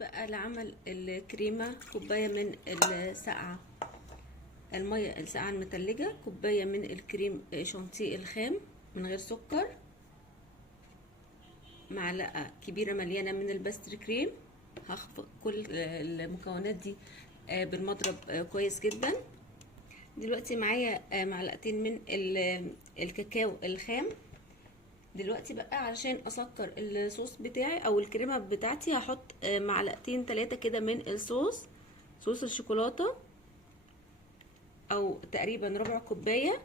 بقى لعمل الكريمة كوباية من الساقعة، المية الساقعة المتلجة، كوباية من الكريم شانتيه الخام من غير سكر، معلقة كبيرة مليانة من الباستري كريم. هخفق كل المكونات دي بالمضرب كويس جدا. دلوقتي معايا معلقتين من الكاكاو الخام. دلوقتي بقى علشان اسكر الصوص بتاعي او الكريمه بتاعتي هحط معلقتين 3 كده من صوص الشوكولاته، او تقريبا ربع كوبايه،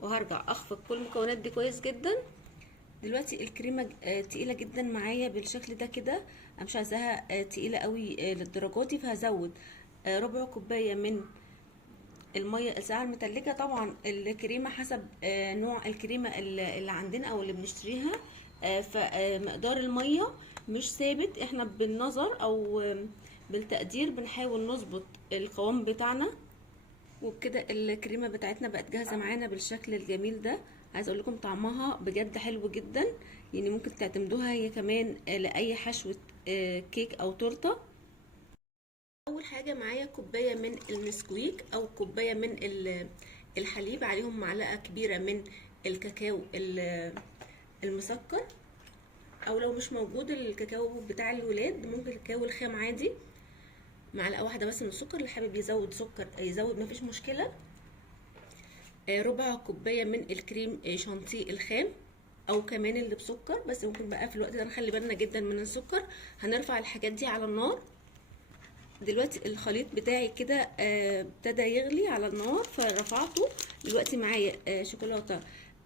وهرجع اخفق كل المكونات دي كويس جدا. دلوقتي الكريمه تقيله جدا معايا بالشكل ده كده، انا مش عايزاها تقيله قوي للدرجه دي، فهزود ربع كوبايه من الميه الساقعه المتلجه. طبعا الكريمه حسب نوع الكريمه اللي عندنا او اللي بنشتريها، فمقدار الميه مش ثابت، احنا بالنظر او بالتقدير بنحاول نظبط القوام بتاعنا. وبكده الكريمه بتاعتنا بقت جاهزه معانا بالشكل الجميل ده. عايزه اقول لكم طعمها بجد حلو جدا، يعني ممكن تعتمدوها هي كمان لاي حشوه كيك او تورته. اول حاجه معايا كوبايه من النسكويك او كوبايه من الحليب، عليهم معلقه كبيره من الكاكاو المسكر، او لو مش موجود الكاكاو بتاع الولاد ممكن الكاكاو الخام عادي. معلقه واحده بس من السكر، اللي حابب يزود سكر يزود مفيش مشكله. ربع كوبايه من الكريم شانتيه الخام او كمان اللي بسكر، بس ممكن بقى في الوقت ده نخلي بالنا جدا من السكر. هنرفع الحاجات دي على النار. دلوقتي الخليط بتاعي كده ابتدى يغلي على النار فرفعته. دلوقتي معايا شوكولاته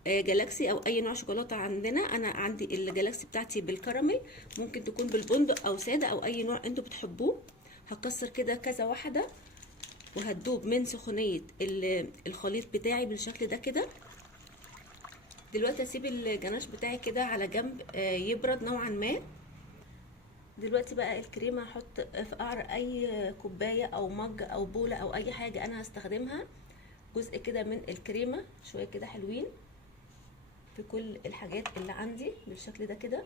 جالاكسي او اي نوع شوكولاته عندنا. انا عندي الجالاكسي بتاعتي بالكراميل، ممكن تكون بالبندق او ساده او اي نوع انتوا بتحبوه. هكسر كده كذا واحده وهتدوب من سخونيه الخليط بتاعي بالشكل ده كده. دلوقتي هسيب الجناش بتاعي كده على جنب يبرد نوعا ما. دلوقتي بقى الكريمه هحط في قعر اي كوبايه او مج او بوله او اي حاجه انا هستخدمها جزء كده من الكريمه، شويه كده حلوين في كل الحاجات اللي عندي بالشكل ده كده.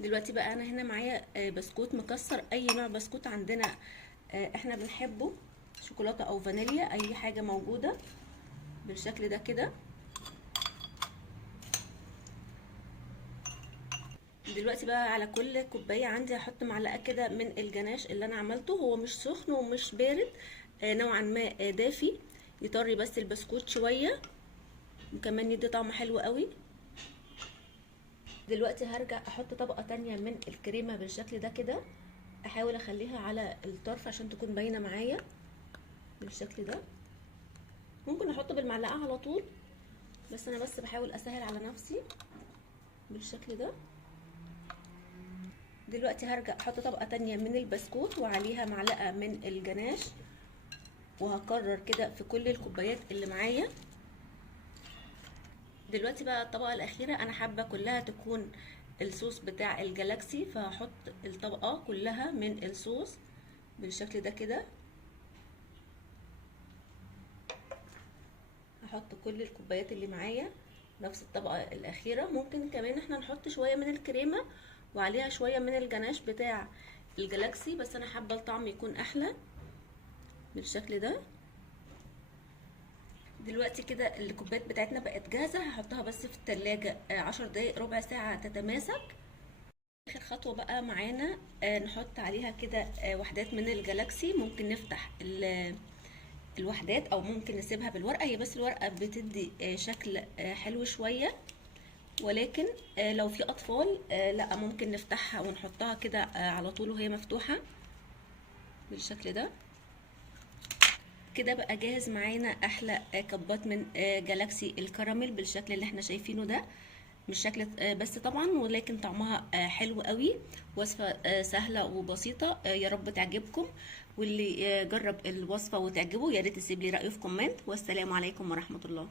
دلوقتي بقى انا هنا معايا بسكوت مكسر، اي نوع بسكوت عندنا احنا بنحبه، شوكولاته او فانيليا اي حاجه موجوده بالشكل ده كده. دلوقتي بقى على كل كوبايه عندي هحط معلقه كده من الجناش اللي انا عملته. هو مش سخن ومش بارد، نوعا ما دافي، يطري بس البسكوت شويه وكمان يدي طعم حلو قوي. دلوقتي هرجع احط طبقه تانية من الكريمه بالشكل ده كده، احاول اخليها على الطرف عشان تكون باينه معايا بالشكل ده. ممكن احط بالمعلقه على طول، بس انا بحاول اسهل على نفسي بالشكل ده. دلوقتي هرجع احط طبقه تانية من البسكوت وعليها معلقه من الجناش، وهكرر كده في كل الكوبايات اللي معايا. دلوقتي بقى الطبقه الاخيره انا حابه كلها تكون الصوص بتاع الجالاكسي، فهحط الطبقه كلها من الصوص بالشكل ده كده. هحط كل الكوبايات اللي معايا نفس الطبقه الاخيره. ممكن كمان احنا نحط شويه من الكريمه وعليها شويه من الجناش بتاع الجالاكسي، بس انا حابه الطعم يكون احلى بالشكل ده. دلوقتي كده الكوبايات بتاعتنا بقت جاهزه، هحطها بس في التلاجة 10 دقايق ربع ساعه تتماسك. اخر خطوه بقى معانا نحط عليها كده وحدات من الجالاكسي. ممكن نفتح الوحدات او ممكن نسيبها بالورقه، هي بس الورقه بتدي شكل حلو شويه، ولكن لو في اطفال لا ممكن نفتحها ونحطها كده على طول وهي مفتوحه بالشكل ده كده. بقى جاهز معانا احلى كبات من جالاكسي الكراميل بالشكل اللي احنا شايفينه ده. مش شكل بس طبعا، ولكن طعمها حلو قوي. وصفة سهلة وبسيطة، يا رب تعجبكم. واللي جرب الوصفة وتعجبه يا ريت تسيب لي رأيه في كومنت. والسلام عليكم ورحمة الله.